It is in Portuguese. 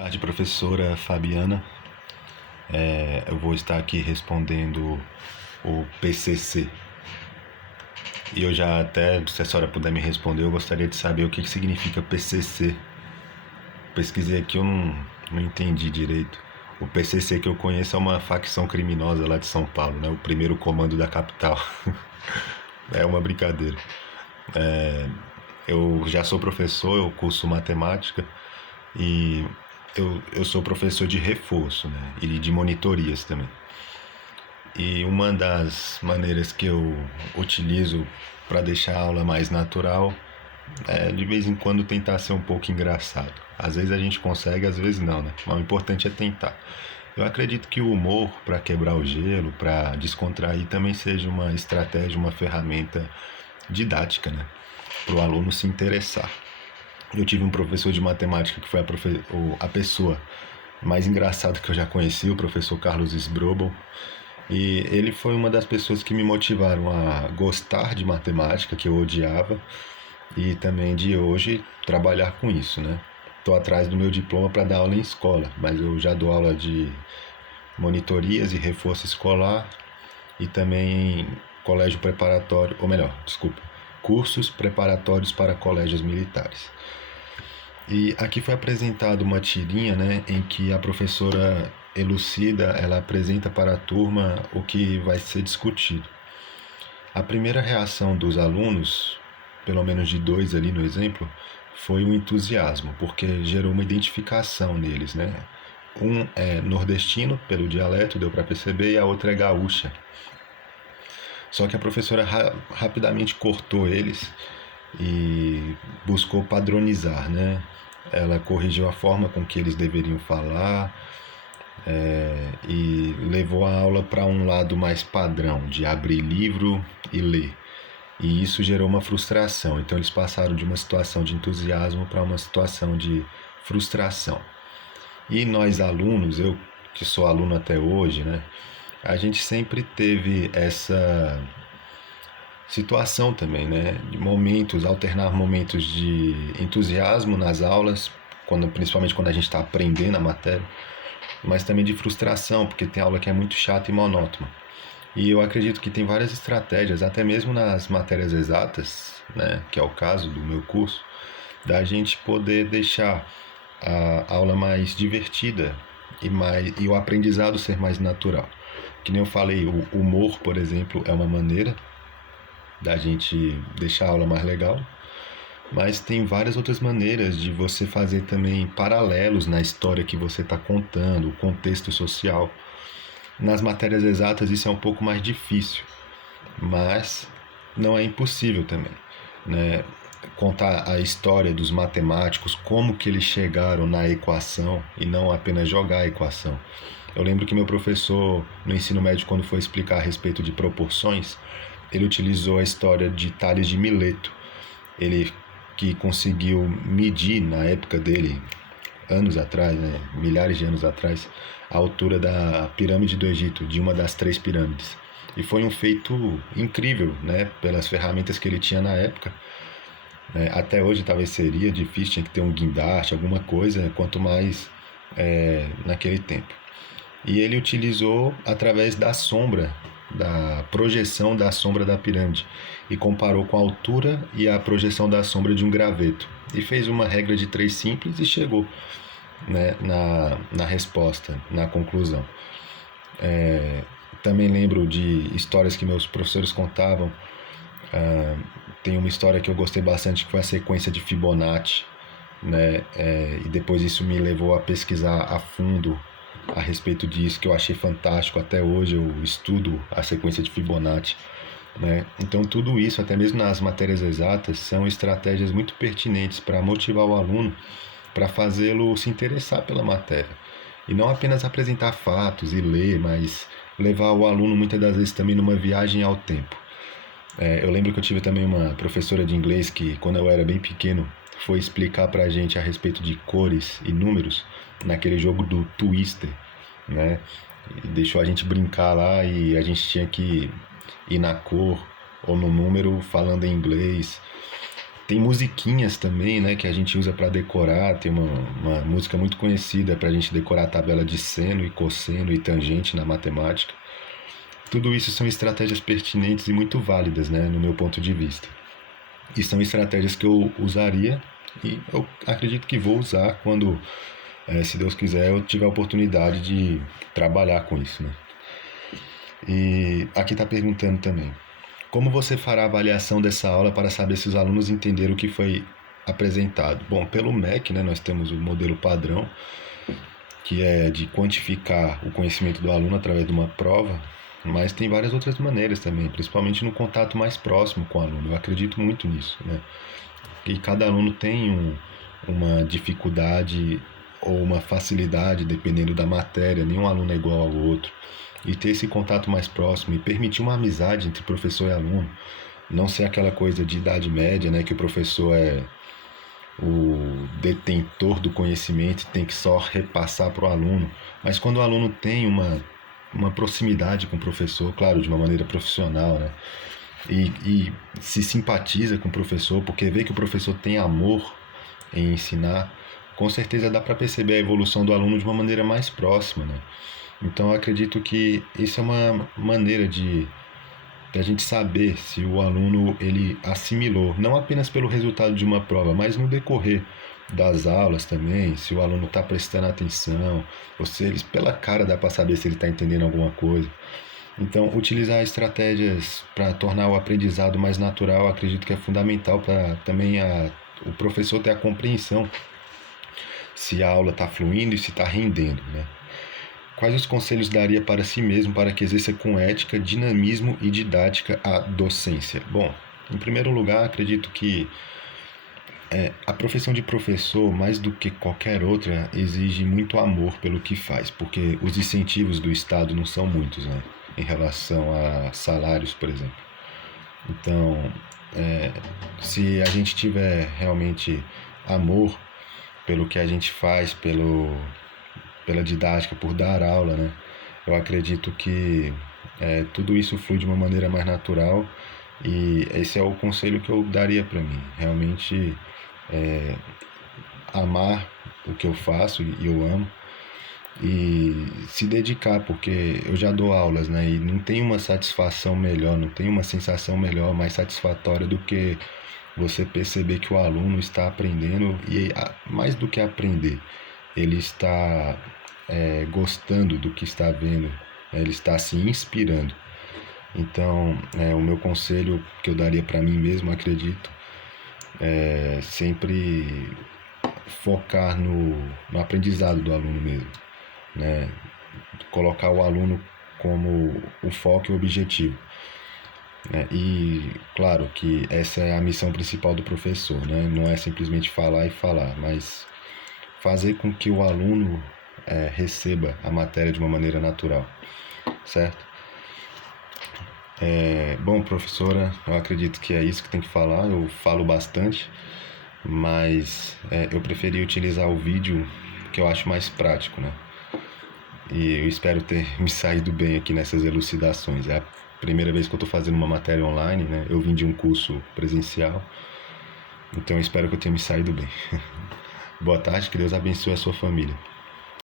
Tarde, professora Fabiana. Eu vou estar aqui respondendo o PCC. E eu já até, se a senhora puder me responder, eu gostaria de saber o que significa PCC. Pesquisei aqui, eu não entendi direito. O PCC que eu conheço é uma facção criminosa lá de São Paulo, né? O primeiro comando da capital. É uma brincadeira. Eu já sou professor, eu curso matemática e eu sou professor de reforço, né? E de monitorias também. E uma das maneiras que eu utilizo para deixar a aula mais natural é de vez em quando tentar ser um pouco engraçado. Às vezes a gente consegue, às vezes não, né? Mas o importante é tentar. Eu acredito que o humor, para quebrar o gelo, para descontrair, também seja uma estratégia, uma ferramenta didática, né? Para o aluno se interessar. Eu tive um professor de matemática que foi a pessoa mais engraçada que eu já conheci, o professor Carlos Sbrobel. E ele foi uma das pessoas que me motivaram a gostar de matemática, que eu odiava, e também de hoje trabalhar com isso, né? Estou atrás do meu diploma para dar aula em escola, mas eu já dou aula de monitorias e reforço escolar e também colégio preparatório, ou melhor, desculpa, cursos preparatórios para colégios militares. E aqui foi apresentada uma tirinha, né, em que a professora elucida, ela apresenta para a turma o que vai ser discutido. A primeira reação dos alunos, pelo menos de dois ali no exemplo, foi o entusiasmo, porque gerou uma identificação neles, né? Um é nordestino, pelo dialeto, deu para perceber, e a outra é gaúcha. Só que a professora rapidamente cortou eles e buscou padronizar, né? Ela corrigiu a forma com que eles deveriam falar, e levou a aula para um lado mais padrão, de abrir livro e ler. E isso gerou uma frustração. Então eles passaram de uma situação de entusiasmo para uma situação de frustração. E nós alunos, eu que sou aluno até hoje, né? A gente sempre teve essa situação também, né? De momentos, alternar momentos de entusiasmo nas aulas, principalmente quando a gente está aprendendo a matéria, mas também de frustração, porque tem aula que é muito chata e monótona. E eu acredito que tem várias estratégias, até mesmo nas matérias exatas, né, que é o caso do meu curso, da gente poder deixar a aula mais divertida e o aprendizado ser mais natural. Que nem eu falei, o humor, por exemplo, é uma maneira da gente deixar a aula mais legal, mas tem várias outras maneiras de você fazer também paralelos na história que você está contando, o contexto social. Nas matérias exatas isso é um pouco mais difícil, mas não é impossível também, né? Contar a história dos matemáticos, como que eles chegaram na equação e não apenas jogar a equação. Eu lembro que meu professor no ensino médio, quando foi explicar a respeito de proporções, ele utilizou a história de Tales de Mileto. Ele que conseguiu medir na época dele, anos atrás, né, milhares de anos atrás, a altura da pirâmide do Egito, de uma das 3 pirâmides. E foi um feito incrível, né, pelas ferramentas que ele tinha na época. Até hoje talvez seria difícil, tinha que ter um guindaste, alguma coisa, quanto mais naquele tempo. E ele utilizou através da sombra, da projeção da sombra da pirâmide, e comparou com a altura e a projeção da sombra de um graveto. E fez uma regra de 3 simples e chegou, né, na resposta, na conclusão. Também lembro de histórias que meus professores contavam. Tem uma história que eu gostei bastante, que foi a sequência de Fibonacci, né? E depois isso me levou a pesquisar a fundo a respeito disso, que eu achei fantástico. Até hoje eu estudo a sequência de Fibonacci, né? Então tudo isso, até mesmo nas matérias exatas, são estratégias muito pertinentes para motivar o aluno, para fazê-lo se interessar pela matéria. E não apenas apresentar fatos e ler, mas levar o aluno muitas das vezes também numa viagem ao tempo. Eu lembro que eu tive também uma professora de inglês que, quando eu era bem pequeno, foi explicar pra gente a respeito de cores e números naquele jogo do Twister, né? E deixou a gente brincar lá e a gente tinha que ir na cor ou no número falando em inglês. Tem musiquinhas também, né, que a gente usa para decorar. Tem uma música muito conhecida para a gente decorar a tabela de seno e cosseno e tangente na matemática. Tudo isso são estratégias pertinentes e muito válidas, né, no meu ponto de vista. E são estratégias que eu usaria e eu acredito que vou usar quando, se Deus quiser, eu tiver a oportunidade de trabalhar com isso, né? E aqui está perguntando também: como você fará a avaliação dessa aula para saber se os alunos entenderam o que foi apresentado? Bom, pelo MEC, né, nós temos o modelo padrão, que é de quantificar o conhecimento do aluno através de uma prova, mas tem várias outras maneiras também, principalmente no contato mais próximo com o aluno. Eu acredito muito nisso, né? E cada aluno tem uma dificuldade ou uma facilidade dependendo da matéria, nenhum aluno é igual ao outro. E ter esse contato mais próximo e permitir uma amizade entre professor e aluno, não ser aquela coisa de idade média, né, que o professor é o detentor do conhecimento e tem que só repassar para o aluno. Mas quando o aluno tem uma proximidade com o professor, claro, de uma maneira profissional, né, e se simpatiza com o professor, porque vê que o professor tem amor em ensinar, com certeza dá para perceber a evolução do aluno de uma maneira mais próxima, né? Então eu acredito que isso é uma maneira de a gente saber se o aluno ele assimilou, não apenas pelo resultado de uma prova, mas no decorrer das aulas também, se o aluno está prestando atenção, ou se eles, pela cara dá para saber se ele está entendendo alguma coisa. Então, utilizar estratégias para tornar o aprendizado mais natural, acredito que é fundamental para também o professor ter a compreensão se a aula está fluindo e se está rendendo, né? Quais os conselhos daria para si mesmo para que exerça com ética, dinamismo e didática a docência? Bom, em primeiro lugar, acredito que a profissão de professor, mais do que qualquer outra, exige muito amor pelo que faz, porque os incentivos do Estado não são muitos, né, em relação a salários, por exemplo. Então, se a gente tiver realmente amor pelo que a gente faz, pela didática, por dar aula, né? Eu acredito que tudo isso flui de uma maneira mais natural e esse é o conselho que eu daria para mim. Realmente amar o que eu faço e eu amo e se dedicar, porque eu já dou aulas, né? E não tem uma satisfação melhor, não tem uma sensação melhor, mais satisfatória do que você perceber que o aluno está aprendendo e mais do que aprender, ele está gostando do que está vendo, né? Ele está se inspirando. Então, o meu conselho que eu daria para mim mesmo, acredito, é sempre focar no aprendizado do aluno mesmo, né? Colocar o aluno como o foco e o objetivo, né? E claro que essa é a missão principal do professor, né? Não é simplesmente falar e falar, mas fazer com que o aluno receba a matéria de uma maneira natural, certo? Bom, professora, eu acredito que é isso que tem que falar. Eu falo bastante, mas eu preferi utilizar o vídeo que eu acho mais prático, né? E eu espero ter me saído bem aqui nessas elucidações. É a primeira vez que eu estou fazendo uma matéria online, né? Eu vim de um curso presencial, então eu espero que eu tenha me saído bem. Boa tarde, que Deus abençoe a sua família.